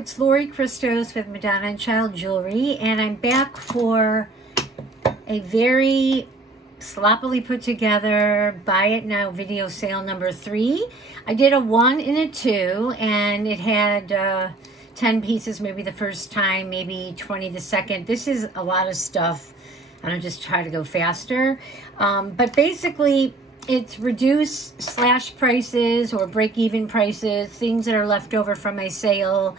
it's Lori Christos with Madonna and Child Jewelry, and I'm back for a very sloppily put together buy it now video sale number 3. I did a 1 and a 2, and it had 10 pieces maybe the first time, maybe 20 the second. This is a lot of stuff, and I'll just try to go faster. But basically, it's reduced slash prices or break-even prices, things that are left over from my sale,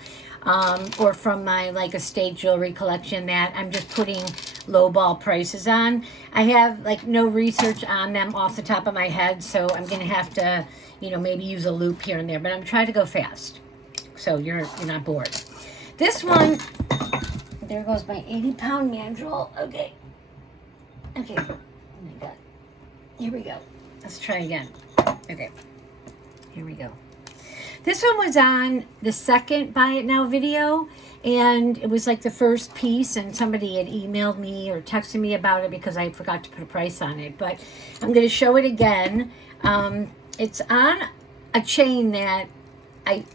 or from my like estate jewelry collection that I'm just putting lowball prices on. I have like no research on them off the top of my head, so I'm gonna have to, maybe use a loop here and there, but I'm trying to go fast, so you're not bored. This one, there goes my 80-pound mandrel. Okay. Oh my God. Here we go. Let's try again. Okay. Here we go. This one was on the second Buy It Now video, and it was like the first piece, and somebody had emailed me or texted me about it because I forgot to put a price on it. But I'm going to show it again. It's on a chain that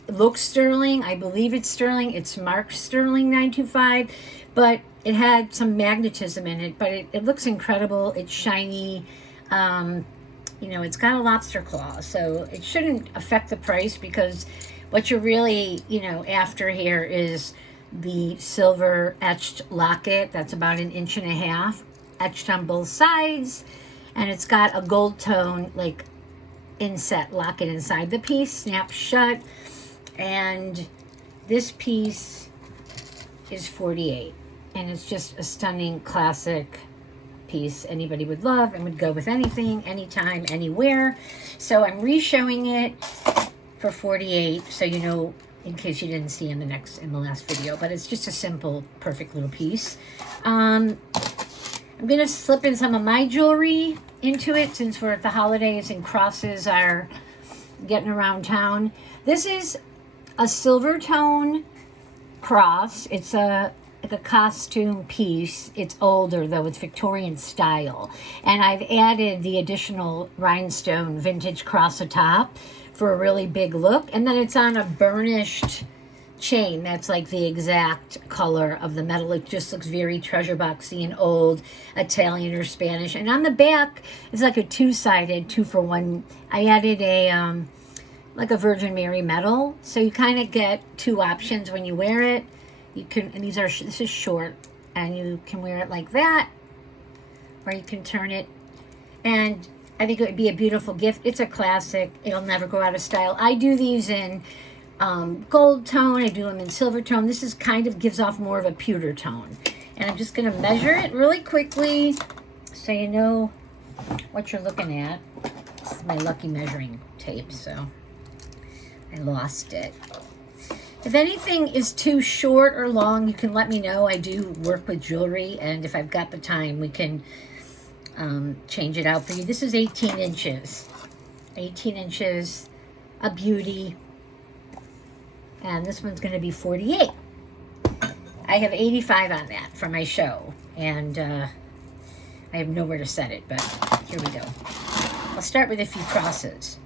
looks sterling. I believe it's sterling. It's marked sterling 925, but it had some magnetism in it. But it looks incredible. It's shiny. It's got a lobster claw, so it shouldn't affect the price, because what you're really, after here is the silver etched locket. That's about 1.5 inches, etched on both sides, and it's got a gold tone, like, inset locket inside the piece, snaps shut, and this piece is $48, and it's just a stunning classic piece anybody would love and would go with anything, anytime, anywhere. So I'm re-showing it for $48, so in case you didn't see in the last video. But it's just a simple, perfect little piece. I'm gonna slip in some of my jewelry into it since we're at the holidays and crosses are getting around town. This is a silver tone cross. It's a costume piece. It's older though, it's Victorian style, and I've added the additional rhinestone vintage cross atop for a really big look, and then it's on a burnished chain that's like the exact color of the metal. It just looks very treasure boxy and old, Italian or Spanish. And on the back it's like a 2-sided 2-for-1. I added a like a Virgin Mary medal, so you kind of get 2 options when you wear it. You can, and this is short, and you can wear it like that, or you can turn it, and I think it would be a beautiful gift. It's a classic. It'll never go out of style. I do these in gold tone. I do them in silver tone. This is kind of gives off more of a pewter tone, and I'm just going to measure it really quickly so you know what you're looking at. This is my lucky measuring tape, so I lost it. If anything is too short or long, you can let me know. I do work with jewelry, and if I've got the time, we can change it out for you. This is 18 inches. 18 inches, a beauty. And this one's going to be 48. I have 85 on that for my show, and I have nowhere to set it, but here we go. I'll start with a few crosses.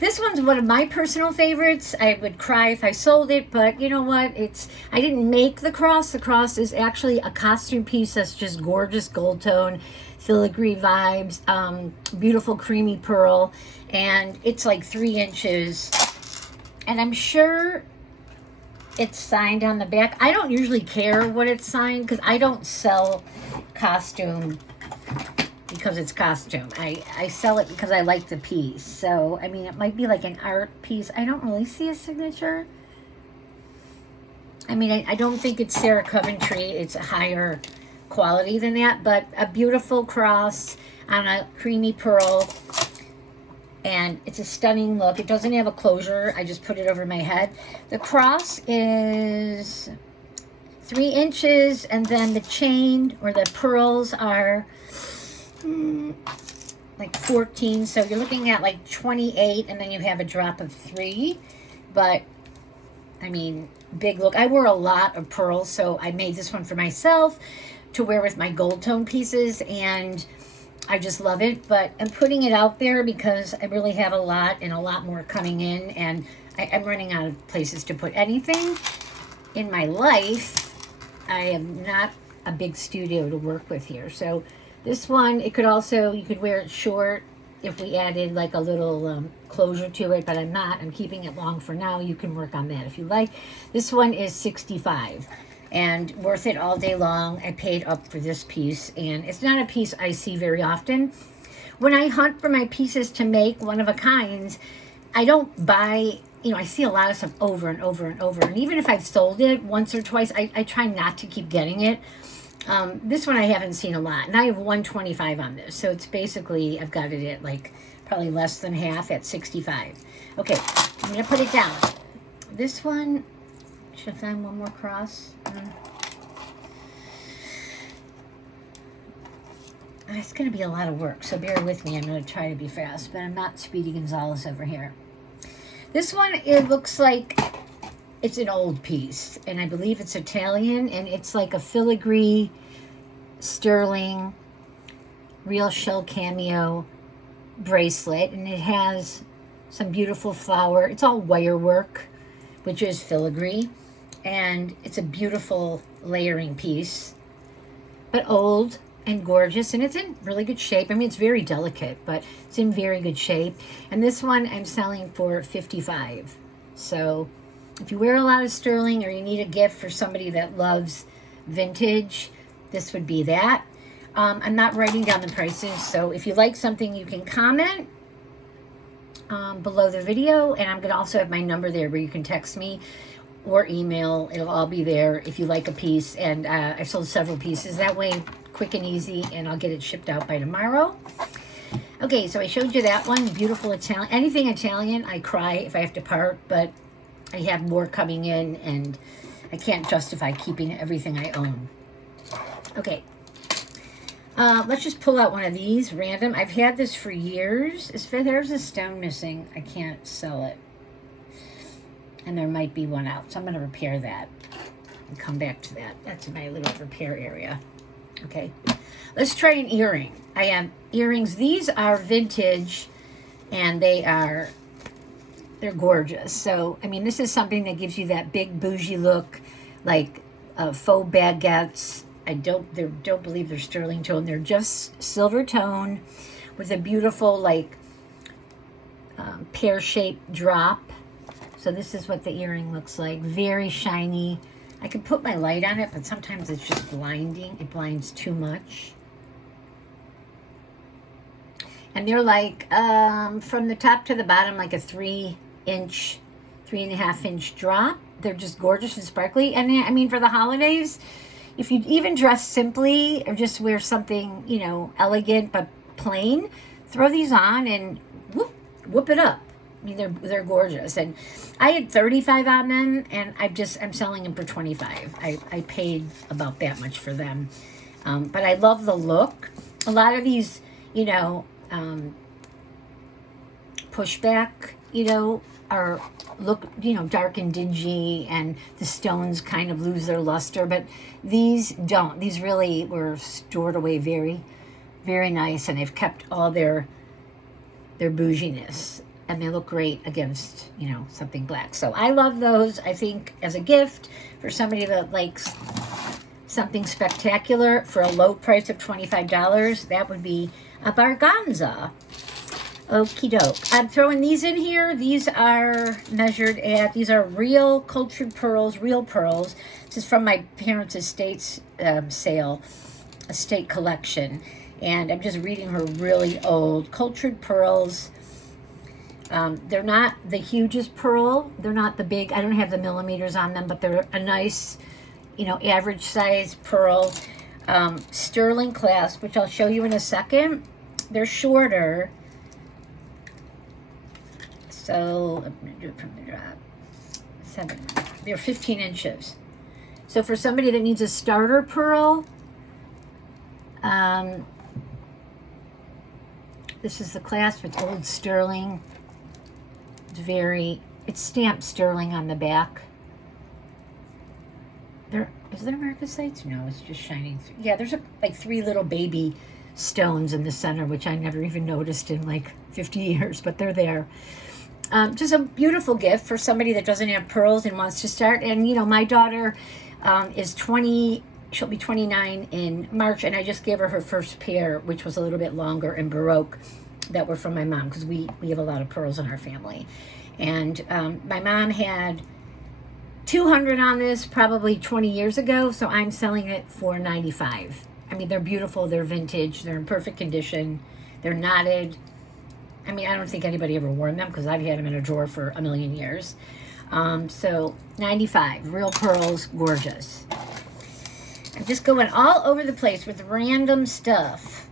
This one's one of my personal favorites. I would cry if I sold it, but you know what? I didn't make the cross. The cross is actually a costume piece that's just gorgeous gold tone, filigree vibes, beautiful creamy pearl, and it's like 3 inches. And I'm sure it's signed on the back. I don't usually care what it's signed because I don't sell costume because it's costume. I sell it because I like the piece. So, I mean, it might be like an art piece. I don't really see a signature. I mean, I don't think it's Sarah Coventry. It's a higher quality than that, but a beautiful cross on a creamy pearl. And it's a stunning look. It doesn't have a closure. I just put it over my head. The cross is 3 inches, and then the chain or the pearls are like 14, so you're looking at like 28, and then you have a drop of 3. But I mean, big look. I wore a lot of pearls, so I made this one for myself to wear with my gold tone pieces, and I just love it. But I'm putting it out there because I really have a lot and a lot more coming in, and I'm running out of places to put anything. in my life, I am not a big studio to work with here. So this one, it could also, you could wear it short if we added like a little closure to it, but I'm not. I'm keeping it long for now. You can work on that if you like. This one is $65 and worth it all day long. I paid up for this piece, and it's not a piece I see very often. When I hunt for my pieces to make one of a kinds, I don't buy, I see a lot of stuff over and over and over. And even if I've sold it once or twice, I try not to keep getting it. This one I haven't seen a lot, and I have 125 on this, so it's basically, I've got it at like probably less than half at 65. Okay, I'm gonna put it down. This one, should I find one more cross? It's gonna be a lot of work, so bear with me. I'm gonna try to be fast, but I'm not Speedy Gonzalez over here. This one, it looks like it's an old piece, and I believe it's Italian, and it's like a filigree sterling real shell cameo bracelet, and it has some beautiful flower. It's all wire work, which is filigree, and it's a beautiful layering piece, but old and gorgeous, and it's in really good shape. I mean, it's very delicate, but it's in very good shape. And this one I'm selling for $55. So if you wear a lot of sterling, or you need a gift for somebody that loves vintage, this would be that. I'm not writing down the prices, so if you like something, you can comment below the video, and I'm going to also have my number there where you can text me or email. It'll all be there if you like a piece, and I've sold several pieces that way, quick and easy, and I'll get it shipped out by tomorrow. Okay, so I showed you that one, beautiful Italian. Anything Italian, I cry if I have to part, but I have more coming in, and I can't justify keeping everything I own. Okay, let's just pull out one of these, random. I've had this for years. If there's a stone missing, I can't sell it. And there might be one out, so I'm going to repair that and come back to that. That's my little repair area. Okay, let's try an earring. I have earrings. These are vintage, and they're gorgeous. So, I mean, this is something that gives you that big bougie look, like faux baguettes. I don't believe they're sterling tone. They're just silver tone with a beautiful, like, pear-shaped drop. So this is what the earring looks like. Very shiny. I could put my light on it, but sometimes it's just blinding. It blinds too much. And they're like, from the top to the bottom, like a 3.5-inch drop. They're just gorgeous and sparkly. And I mean, for the holidays, if you even dress simply or just wear something, elegant but plain, throw these on and whoop it up. I mean, they're gorgeous. And I had 35 on them, and I'm selling them for 25. I paid about that much for them. But I love the look. A lot of these, pushback, are dark and dingy, and the stones kind of lose their luster, but these don't. These really were stored away very, very nice, and they've kept all their bouginess, and they look great against, something black. So I love those. I think as a gift for somebody that likes something spectacular for a low price of $25, that would be a barganza. Okie doke. I'm throwing these in here. These are measured at, these are real cultured pearls, real pearls. This is from my parents' estate collection. And I'm just reading her really old cultured pearls. They're not the hugest pearl. They're not the big, I don't have the millimeters on them, but they're a nice, average size pearl. Sterling clasp, which I'll show you in a second. They're shorter. So, I'm going to do it from the drop. 7. They're 15 inches. So for somebody that needs a starter pearl, this is the clasp with old sterling. It's stamped sterling on the back. Is there marcasites? No, it's just shining through. Yeah, there's like 3 little baby stones in the center, which I never even noticed in like 50 years, but they're there. just a beautiful gift for somebody that doesn't have pearls and wants to start. And, you know, my daughter is 20, she'll be 29 in March, and I just gave her first pair, which was a little bit longer and Baroque, that were from my mom, because we have a lot of pearls in our family. And my mom had 200 on this probably 20 years ago, so I'm selling it for $95. I mean, they're beautiful, they're vintage, they're in perfect condition, they're knotted. I mean, I don't think anybody ever worn them because I've had them in a drawer for a million years. So $95, real pearls, gorgeous. I'm just going all over the place with random stuff.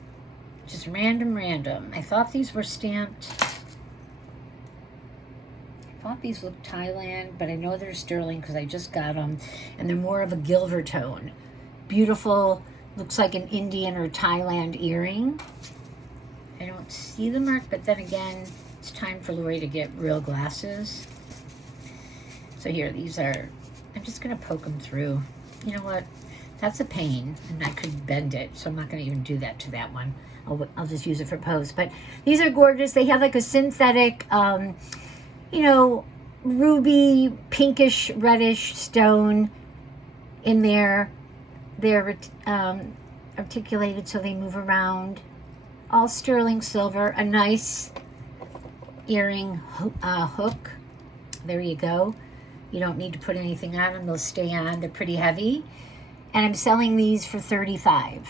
Just random. I thought these were stamped. I thought these looked Thailand, but I know they're sterling because I just got them. And they're more of a Gilver tone. Beautiful, looks like an Indian or Thailand earring. I don't see the mark, but then again, it's time for Lori to get real glasses. So here, these are, I'm just going to poke them through. You know what? That's a pain, and I could bend it, so I'm not going to even do that to that one. I'll just use it for pose. But these are gorgeous. They have like a synthetic, you know, ruby, pinkish, reddish stone in there. They're articulated so they move around. All sterling silver. A nice earring hook. There you go. You don't need to put anything on them. They'll stay on. They're pretty heavy. And I'm selling these for $35.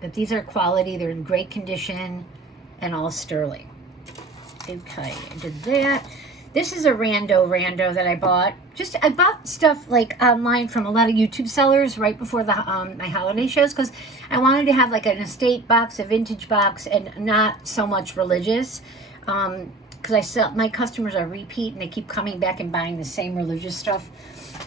But these are quality. They're in great condition and all sterling. Okay, I did that. This is a rando that I bought. I bought stuff like online from a lot of YouTube sellers right before the my holiday shows, because I wanted to have like an estate box, a vintage box, and not so much religious. Because my customers are repeat and they keep coming back and buying the same religious stuff,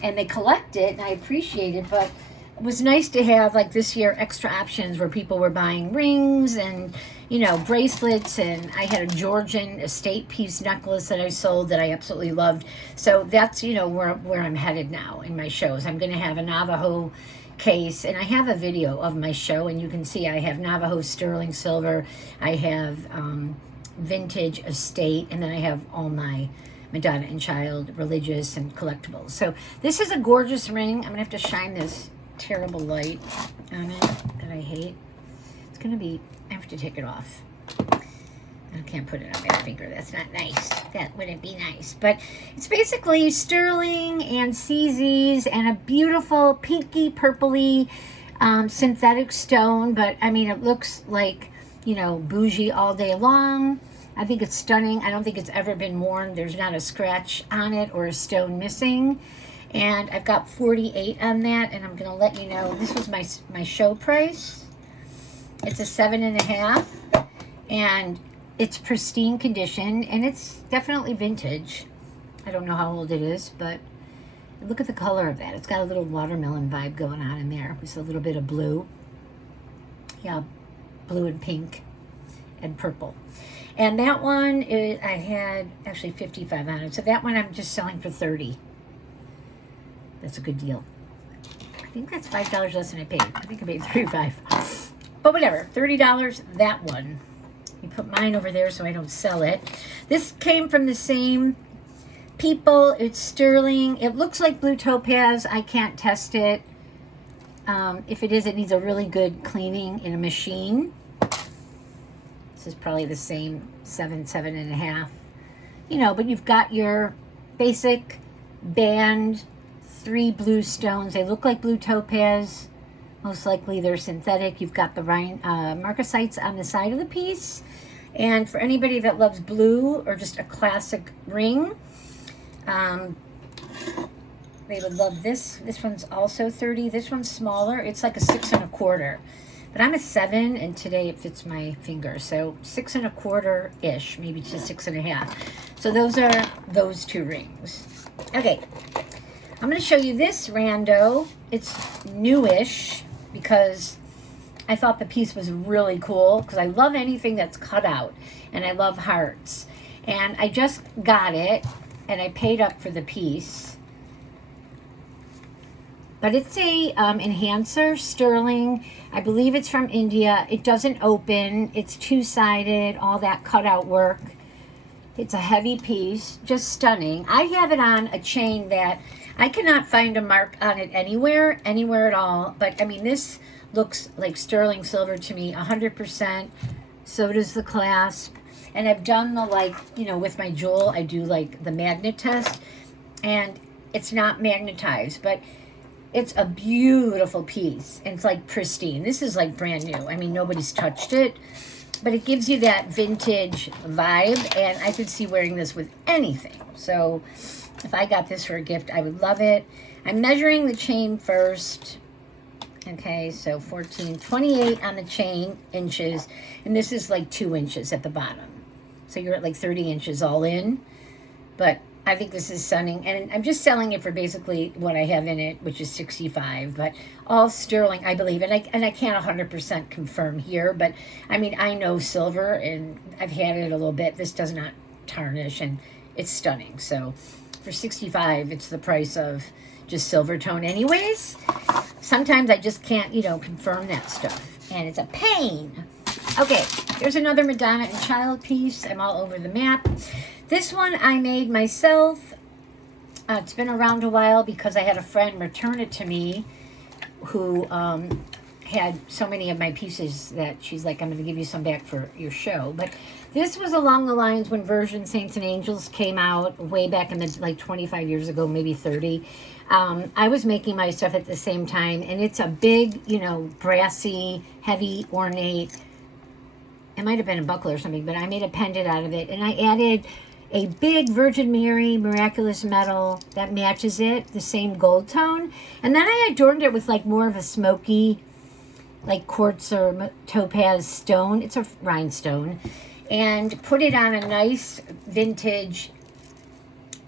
and they collect it, and I appreciate it. But it was nice to have, like this year, extra options where people were buying rings and, you know, bracelets. And I had a Georgian estate piece necklace that I sold that I absolutely loved. So that's, you know, where I'm headed now in my shows. I'm going to have a Navajo case, and I have a video of my show, and you can see I have Navajo sterling silver, I have vintage estate, and then I have all my Madonna and Child religious and collectibles. So this is a gorgeous ring. I'm gonna have to shine this terrible light on it that I hate. It's gonna be, I have to take it off. I can't put it on my finger. That's not nice. That wouldn't be nice. But it's basically sterling and CZs and a beautiful pinky purpley synthetic stone. But I mean, it looks like, you know, bougie all day long. I think it's stunning. I don't think it's ever been worn. There's not a scratch on it or a stone missing. And I've got 48 on that, and I'm going to let you know. This was my show price. It's a 7.5, and it's pristine condition, and it's definitely vintage. I don't know how old it is, but look at the color of that. It's got a little watermelon vibe going on in there. With a little bit of blue. Yeah, blue and pink and purple. And that one, I had actually 55 on it. So that one I'm just selling for $30. That's a good deal. I think that's $5 less than I paid. I think I paid $35. But whatever, $30, that one. You put mine over there so I don't sell it. This came from the same people. It's sterling. It looks like blue topaz. I can't test it. If it is, it needs a really good cleaning in a machine. This is probably the same 7.5. You know, but you've got your basic band, 3 blue stones. They look like blue topaz. Most likely they're synthetic. You've got the marcasites on the side of the piece. And for anybody that loves blue or just a classic ring, they would love this. This one's also 30. This one's smaller. It's like a 6 1/4. But I'm a 7, and today it fits my finger. So 6 1/4-ish, maybe to 6.5. So those are those 2 rings. Okay, I'm going to show you this rando. It's newish because I thought the piece was really cool, because I love anything that's cut out, and I love hearts. And I just got it, and I paid up for the piece. But it's a enhancer, sterling. I believe it's from India. It doesn't open. It's 2-sided, all that cutout work. It's a heavy piece, just stunning. I have it on a chain that I cannot find a mark on it anywhere at all. But I mean, this looks like sterling silver to me, 100%. So does the clasp. And I've done the, like, you know, with my jewel, I do like the magnet test. And it's not magnetized, but it's a beautiful piece. It's like pristine. This is like brand new. I mean, nobody's touched it. But it gives you that vintage vibe, and I could see wearing this with anything. So if I got this for a gift, I would love it. I'm measuring the chain first. Okay, so 28 on the chain, inches. And this is like 2 inches at the bottom. So you're at like 30 inches all in. But I think this is stunning, and I'm just selling it for basically what I have in it, which is 65, but all sterling, I believe, and I can't 100% confirm here, but I mean, I know silver, and I've had it a little bit. This does not tarnish, and it's stunning. So for 65, it's the price of just silver tone anyways. Sometimes I just can't, you know, confirm that stuff, and it's a pain. Okay, here's another Madonna and Child piece. I'm all over the map. This one I made myself. It's been around a while because I had a friend return it to me who had so many of my pieces that she's like, I'm going to give you some back for your show. But this was along the lines when Virgin Saints and Angels came out way back in the, like 25 years ago, maybe 30. I was making my stuff at the same time, and it's a big, you know, brassy, heavy, ornate. It might have been a buckle or something, but I made a pendant out of it, and I added a big Virgin Mary miraculous medal that matches it, the same gold tone. And then I adorned it with like more of a smoky, like quartz or topaz stone. It's a rhinestone. And put it on a nice vintage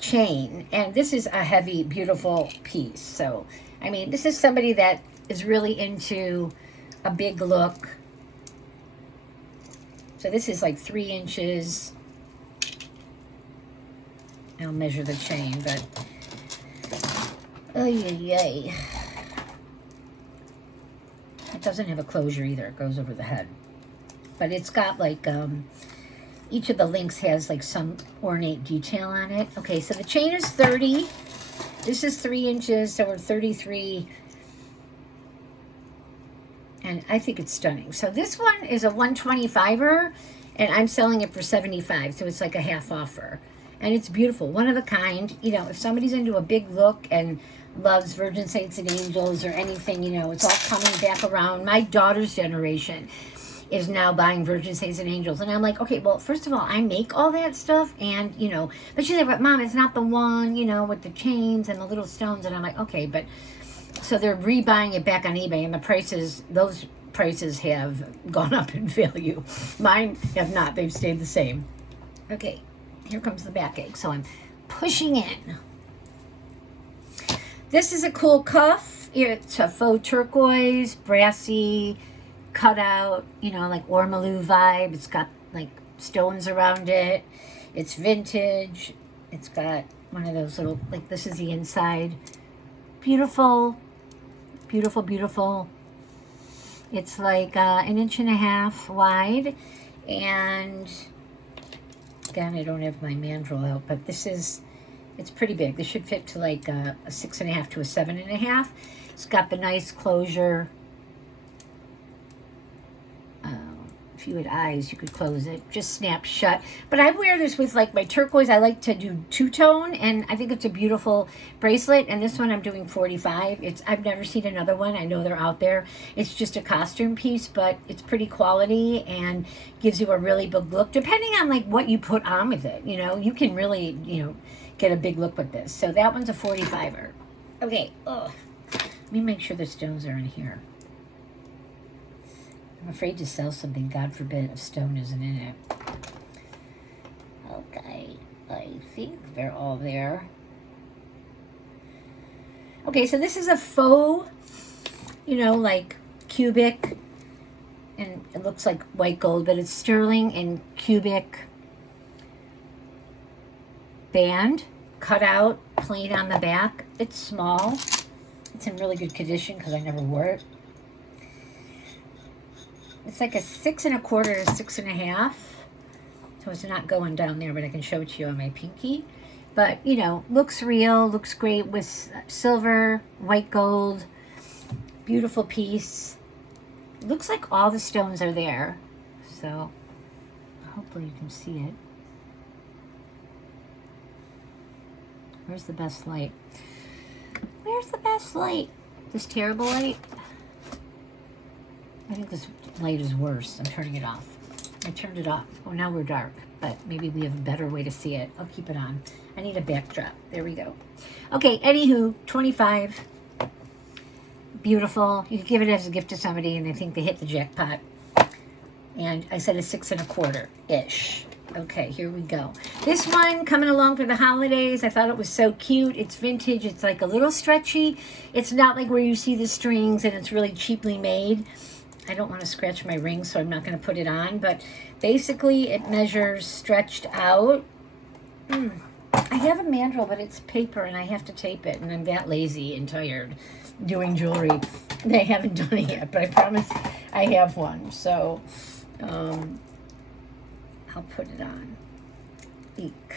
chain. And this is a heavy, beautiful piece. So, I mean, this is somebody that is really into a big look. So this is like 3 inches. I'll measure the chain, but it doesn't have a closure either. It goes over the head, but it's got like each of the links has like some ornate detail on it. Okay, so the chain is 30. This is 3 inches, so we're 33. And I think it's stunning. So this one is a 125er, and I'm selling it for 75, so it's like a half offer. And it's beautiful, one of a kind. You know, if somebody's into a big look and loves Virgin Saints and Angels or anything, you know, it's all coming back around. My daughter's generation is now buying Virgin Saints and Angels. And I'm like, okay, well, first of all, I make all that stuff. And, you know, but she's like, but Mom, it's not the one, you know, with the chains and the little stones. And I'm like, okay, but so they're rebuying it back on eBay, and the prices, those prices have gone up in value. Mine have not. They've stayed the same. Okay, here comes the backache. So I'm pushing in. This is a cool cuff. It's a faux turquoise, brassy, cutout, you know, like ormolu vibe. It's got like stones around it. It's vintage. It's got one of those little, like, this is the inside. Beautiful, beautiful, beautiful. It's like 1.5 inches wide, and again, I don't have my mandrel out, but this is, it's pretty big. This should fit to like a 6.5 to a 7.5. It's got the nice closure. If you had eyes, you could close it. Just snap shut. But I wear this with like my turquoise. I like to do two-tone, and I think it's a beautiful bracelet. And this one I'm doing 45. I've never seen another one. I know they're out there. It's just a costume piece, but it's pretty quality and gives you a really big look. Depending on like what you put on with it, you know, you can really, you know, get a big look with this. So that one's a 45er. Okay. Ugh. Let me make sure the stones are in here. I'm afraid to sell something, God forbid, if stone isn't in it. Okay, I think they're all there. Okay, so this is a faux, you know, like cubic, and it looks like white gold, but it's sterling and cubic band, cut out, plain on the back. It's small. It's in really good condition because I never wore it. It's like a 6 1/4 to 6.5. So So it's not going down there, but I can show it to you on my pinky. But, you know, looks real, looks great with silver, white gold, beautiful piece. Looks like all the stones are there. So hopefully you can see it. Where's the best light? Where's the best light? This terrible light? I think this light is worse. I'm turning it off. I turned it off. Oh, now we're dark, but maybe we have a better way to see it. I'll keep it on. I need a backdrop. There we go. Okay, anywho, 25. Beautiful. You could give it as a gift to somebody and they think they hit the jackpot. And I said a 6 1/4-ish. Okay, here we go. This one coming along for the holidays. I thought it was so cute. It's vintage. It's like a little stretchy. It's not like where you see the strings and it's really cheaply made. I don't want to scratch my ring, so I'm not going to put it on. But basically, it measures stretched out. I have a mandrel, but it's paper, and I have to tape it. And I'm that lazy and tired doing jewelry. They haven't done it yet, but I promise I have one. So I'll put it on. Eek.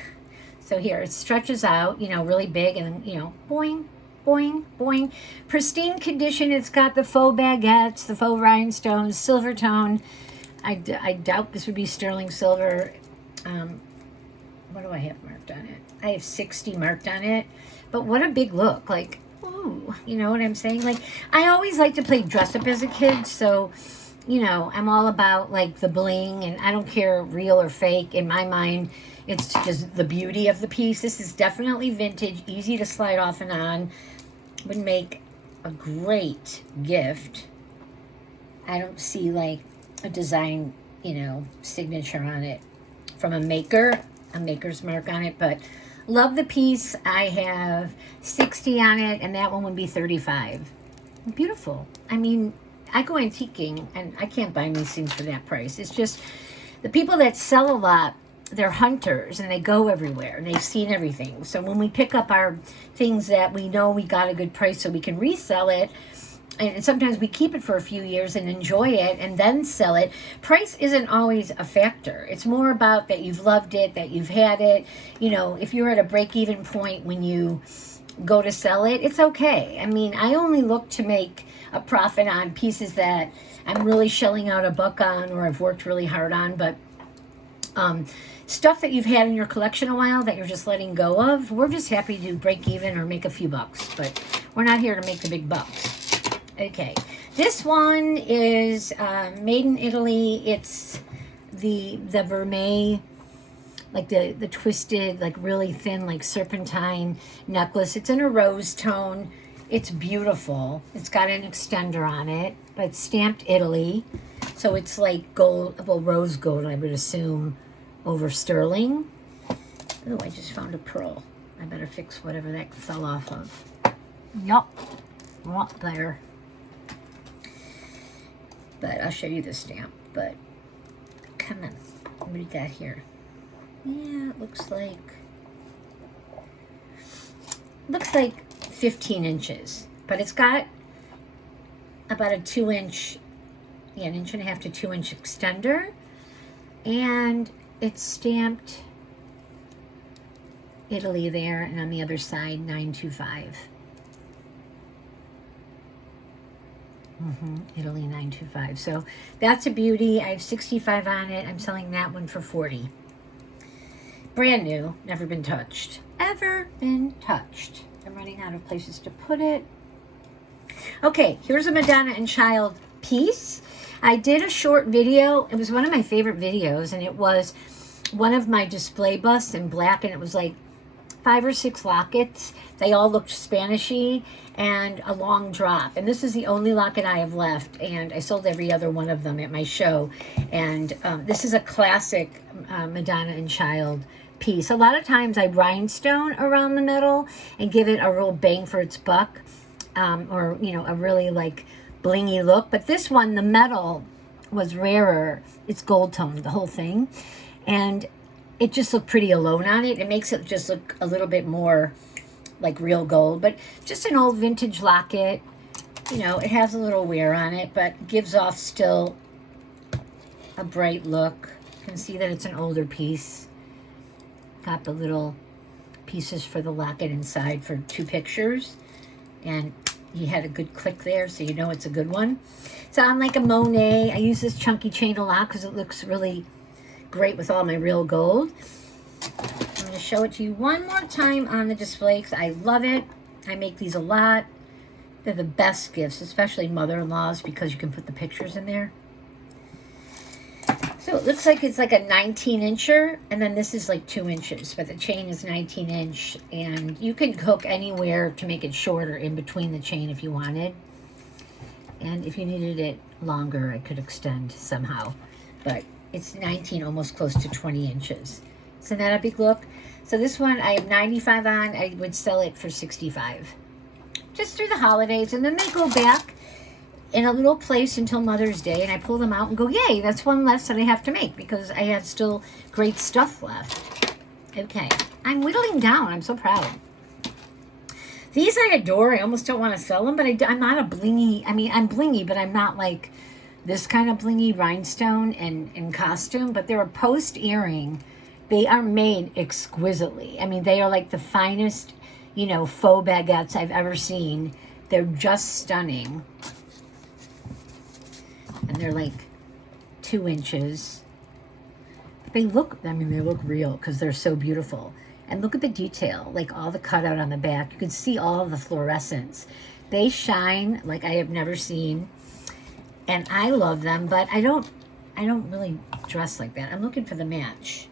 So here, it stretches out, you know, really big, and then, you know, boing, boing, boing. Pristine condition. It's got the faux baguettes, the faux rhinestones, silver tone. I doubt this would be sterling silver. What do I have marked on it? I have 60 marked on it. But what a big look. Like, ooh, you know what I'm saying? Like, I always like to play dress up as a kid, so, you know, I'm all about, like, the bling, and I don't care real or fake. In my mind, it's just the beauty of the piece. This is definitely vintage, easy to slide off and on. Would make a great gift. I don't see, like, a design, you know, signature on it from a maker's mark on it, but love the piece. I have 60 on it, and that one would be 35. Beautiful. I mean, I go antiquing, and I can't buy these things for that price. It's just the people that sell a lot, they're hunters, and they go everywhere, and they've seen everything. So when we pick up our things that we know we got a good price so we can resell it, and sometimes we keep it for a few years and enjoy it and then sell it. Price isn't always a factor. It's more about that you've loved it, that you've had it. You know, if you're at a break-even point when you go to sell it, it's okay. I mean, I only look to make a profit on pieces that I'm really shelling out a buck on or I've worked really hard on. But stuff that you've had in your collection a while that you're just letting go of, we're just happy to break even or make a few bucks. But we're not here to make the big bucks. Okay, this one is made in Italy. It's the vermeil, like the twisted, like really thin, like serpentine necklace. It's in a rose tone. It's beautiful. It's got an extender on it, but it's stamped Italy. So it's like gold, well, rose gold, I would assume, over sterling. Oh, I just found a pearl. I better fix whatever that fell off of. Yup, right there. But I'll show you the stamp. But come on, what do we got here? Yeah, it looks like 15 inches. But it's got about a 2-inch, yeah, 1.5 inch to 2-inch extender. And it's stamped Italy there, and on the other side, 925. Italy 925. So that's a beauty. I have 65 on it. I'm selling that one for 40. Brand new. Never been touched. Ever been touched. I'm running out of places to put it. Okay, here's a Madonna and Child piece. I did a short video. It was one of my favorite videos, and it was one of my display busts in black, and it was like 5 or 6 lockets. They all looked Spanishy, and a long drop. And this is the only locket I have left, and I sold every other one of them at my show. And this is a classic Madonna and Child piece. A lot of times I rhinestone around the metal and give it a real bang for its buck, or, you know, a really like blingy look. But this one, the metal was rarer. It's gold toned, the whole thing. And it just looked pretty alone on it. It makes it just look a little bit more like real gold, but just an old vintage locket. You know, it has a little wear on it, but gives off still a bright look. You can see that it's an older piece. Got the little pieces for the locket inside for 2 pictures. And he had a good click there, so you know it's a good one. So I'm like a Monet. I use this chunky chain a lot because it looks really great with all my real gold. I'm going to show it to you one more time on the display because I love it. I make these a lot. They're the best gifts, especially mother-in-laws, because you can put the pictures in there. So it looks like it's like a 19-incher, and then this is like 2 inches, but the chain is 19-inch, and you can hook anywhere to make it shorter in between the chain if you wanted. And if you needed it longer, I could extend somehow, but it's 19, almost close to 20 inches. Isn't that a big look? So this one I have 95 on. I would sell it for 65, just through the holidays, and then they go back in a little place until Mother's Day, and I pull them out and go, yay, that's one less that I have to make because I have still great stuff left. Okay, I'm whittling down. I'm so proud. These I adore. I almost don't want to sell them, but I'm not a blingy. I mean, I'm blingy, but I'm not like this kind of blingy rhinestone and costume, but they're a post earring. They are made exquisitely. I mean, they are like the finest, you know, faux baguettes I've ever seen. They're just stunning. And they're like 2 inches. They look, I mean, they look real because they're so beautiful. And look at the detail, like all the cutout on the back. You can see all the fluorescence. They shine like I have never seen. And I love them, but I don't really dress like that. I'm looking for the match.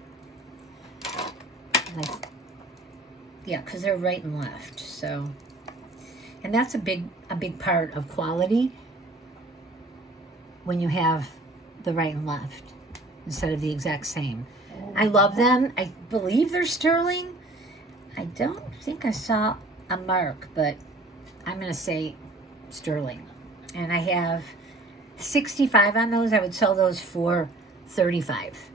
Yeah, because they're right and left. So, and that's a big part of quality. When you have the right and left instead of the exact same. I love them. I believe they're sterling. I don't think I saw a mark, but I'm going to say sterling. And I have 65 on those. I would sell those for 35.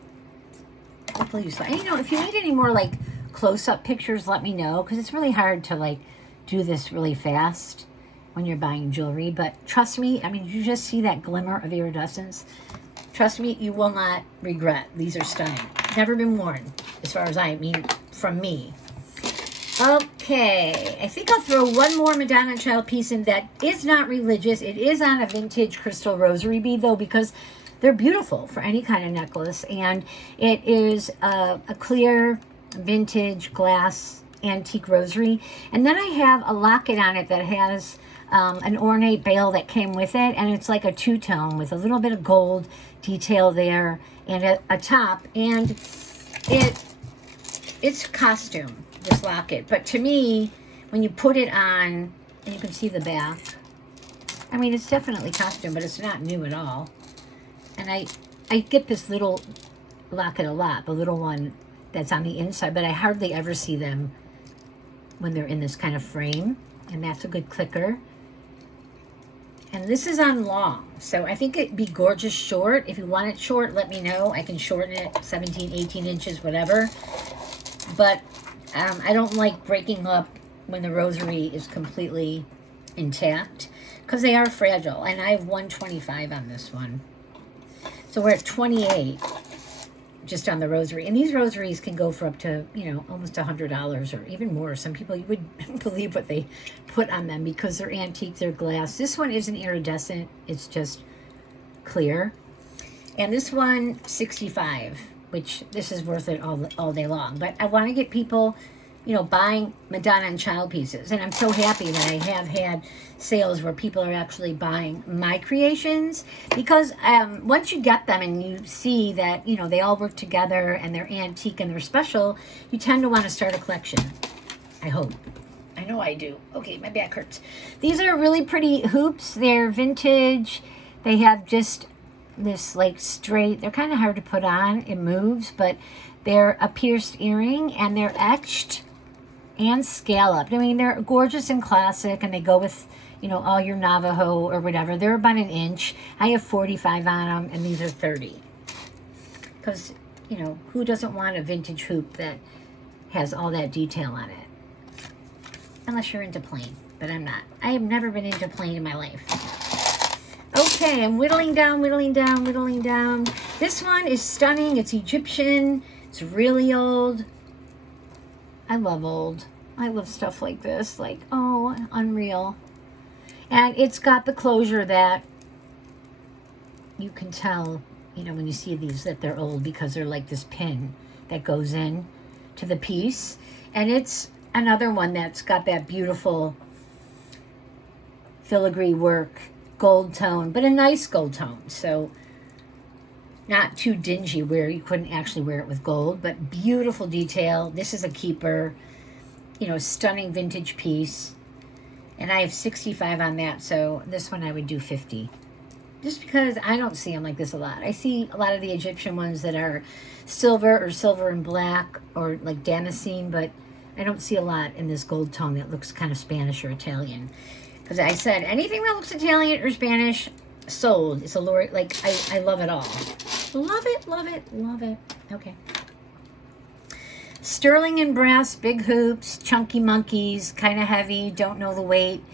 Hopefully you saw. And, you know, if you need any more like close-up pictures, let me know, because it's really hard to like do this really fast when you're buying jewelry. But trust me, I mean, you just see that glimmer of iridescence. Trust me, you will not regret. These are stunning. Never been worn, as far as I mean, from me. Okay, I think I'll throw one more Madonna and Child piece in that is not religious. It is on a vintage crystal rosary bead, though, because they're beautiful for any kind of necklace. And it is a clear vintage glass antique rosary. And then I have a locket on it that has an ornate bail that came with it, and it's like a 2-tone with a little bit of gold detail there and a top, and it's costume, this locket. But to me, when you put it on, and you can see the back, I mean, it's definitely costume, but it's not new at all. And I get this little locket a lot, the little one that's on the inside, but I hardly ever see them when they're in this kind of frame, and that's a good clicker. And this is on long, so I think it'd be gorgeous short. If you want it short, let me know. I can shorten it 17, 18 inches, whatever. But I don't like breaking up when the rosary is completely intact, because they are fragile. And I have 125 on this one. So we're at 28 just on the rosary. And these rosaries can go for up to, you know, almost $100 or even more. Some people, you would believe what they put on them because they're antique, they're glass. This one isn't iridescent, it's just clear. And this one, 65, which this is worth it all day long. But I want to get people, you know, buying Madonna and Child pieces. And I'm so happy that I have had sales where people are actually buying my creations, because once you get them and you see that, you know, they all work together and they're antique and they're special, you tend to want to start a collection. I hope. I know I do. Okay, my back hurts. These are really pretty hoops. They're vintage. They have just this like straight, they're kind of hard to put on. It moves, but they're a pierced earring and they're etched and scalloped. I mean, they're gorgeous and classic, and they go with, you know, all your Navajo or whatever. They're about 1 inch. I have 45 on them, and these are 30. Because, you know, who doesn't want a vintage hoop that has all that detail on it? Unless you're into plain, but I'm not. I have never been into plain in my life. Okay, I'm whittling down, whittling down, whittling down. This one is stunning. It's Egyptian. It's really old. I love old. I love stuff like this. Like, oh, unreal. And it's got the closure that you can tell, you know, when you see these that they're old because they're like this pin that goes in to the piece. And it's another one that's got that beautiful filigree work, gold tone, but a nice gold tone. So not too dingy where you couldn't actually wear it with gold, but beautiful detail. This is a keeper, you know, stunning vintage piece. And I have 65 on that, so this one I would do 50. Just because I don't see them like this a lot. I see a lot of the Egyptian ones that are silver or silver and black or like Damascene, but I don't see a lot in this gold tone that looks kind of Spanish or Italian. Because I said anything that looks Italian or Spanish, sold. It's a lure, like I love it all. Love it, love it, love it. Okay. Sterling and brass, big hoops, chunky monkeys, kind of heavy, don't know the weight.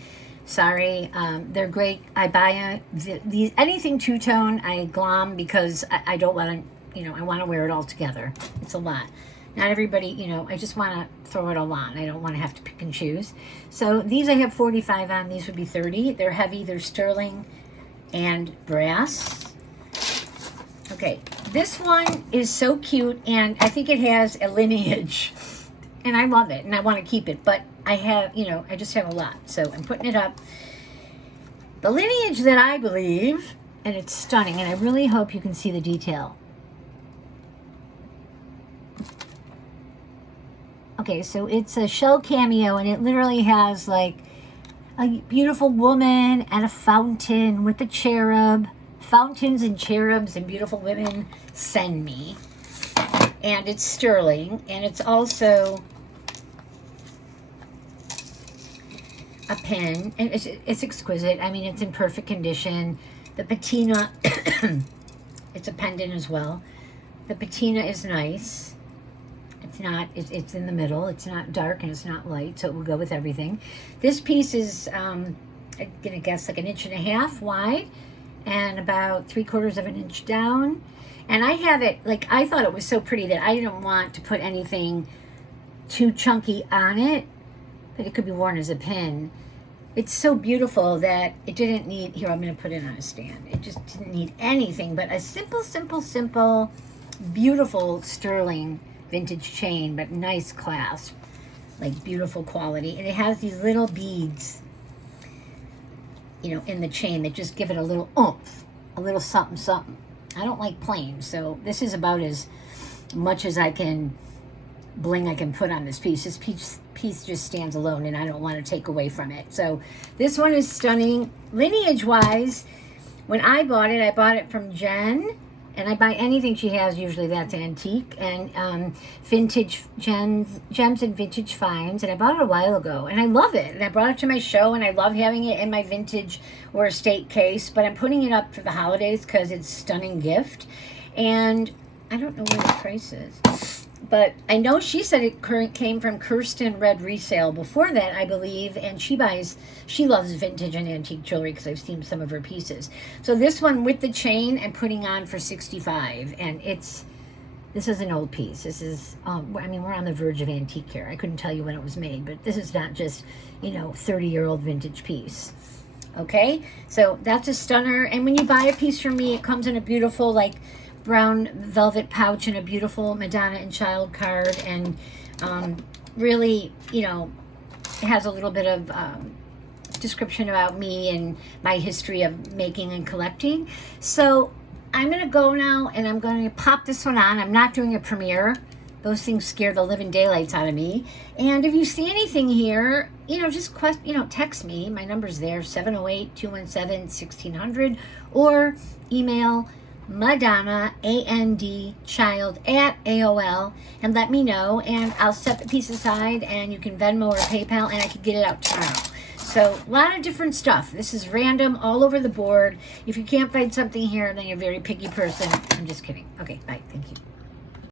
Sorry. They're great. I buy these anything two-tone, I glom because I don't want to, you know, I want to wear it all together. It's a lot. Not everybody, you know, I just want to throw it all on. I don't want to have to pick and choose. So these I have 45 on. These would be 30. They're heavy. They're sterling and brass. Okay, this one is so cute, and I think it has a lineage, and I love it, and I want to keep it, but I have, you know, I just have a lot, so I'm putting it up. The lineage that I believe, and it's stunning, and I really hope you can see the detail. Okay, so it's a shell cameo, and it literally has like a beautiful woman and a fountain with a cherub. Fountains and cherubs and beautiful women send me. And it's sterling, and it's also a pin, and it's exquisite. I mean, it's in perfect condition. The patina, it's a pendant as well. The patina is nice. It's not, it's in the middle. It's not dark and it's not light, so it will go with everything. This piece is, I'm gonna guess like 1.5 inches wide and about 3/4 of an inch down. And I have it, like, I thought it was so pretty that I didn't want to put anything too chunky on it, but it could be worn as a pin. It's so beautiful that it didn't need, here, I'm going to put it on a stand. It just didn't need anything but a simple, simple, simple, beautiful sterling vintage chain, but nice clasp, like beautiful quality. And it has these little beads, you know, in the chain that just give it a little oomph, a little something, something. I don't like plain, so this is about as much as I can bling I can put on this piece. This piece just stands alone, and I don't want to take away from it. So this one is stunning. Lineage-wise, when I bought it from Jen, and I buy anything she has, usually that's antique, and vintage gems and vintage finds, and I bought it a while ago, and I love it, and I brought it to my show, and I love having it in my vintage or estate case, but I'm putting it up for the holidays because it's a stunning gift, and I don't know where the price is, but I know she said it came from Kirsten Red Resale before that, I believe, and she loves vintage and antique jewelry because I've seen some of her pieces. So this one with the chain I'm putting on for $65, and this is an old piece. This is, I mean, we're on the verge of antique here. I couldn't tell you when it was made, but this is not just, 30-year-old vintage piece. Okay, so that's a stunner. And when you buy a piece from me, it comes in a beautiful, like, brown velvet pouch and a beautiful Madonna and Child card, and really, it has a little bit of description about me and my history of making and collecting. So I'm going to go now, and I'm going to pop this one on. I'm not doing a premiere. Those things scare the living daylights out of me. And if you see anything here, just text me. My number's there, 708-217-1600, or email Madonna, A-N-D, child, @AOL, and let me know, and I'll set the piece aside, and you can Venmo or PayPal, and I can get it out tomorrow. So, a lot of different stuff. This is random, all over the board. If you can't find something here, then you're a very picky person. I'm just kidding. Okay, bye. Thank you.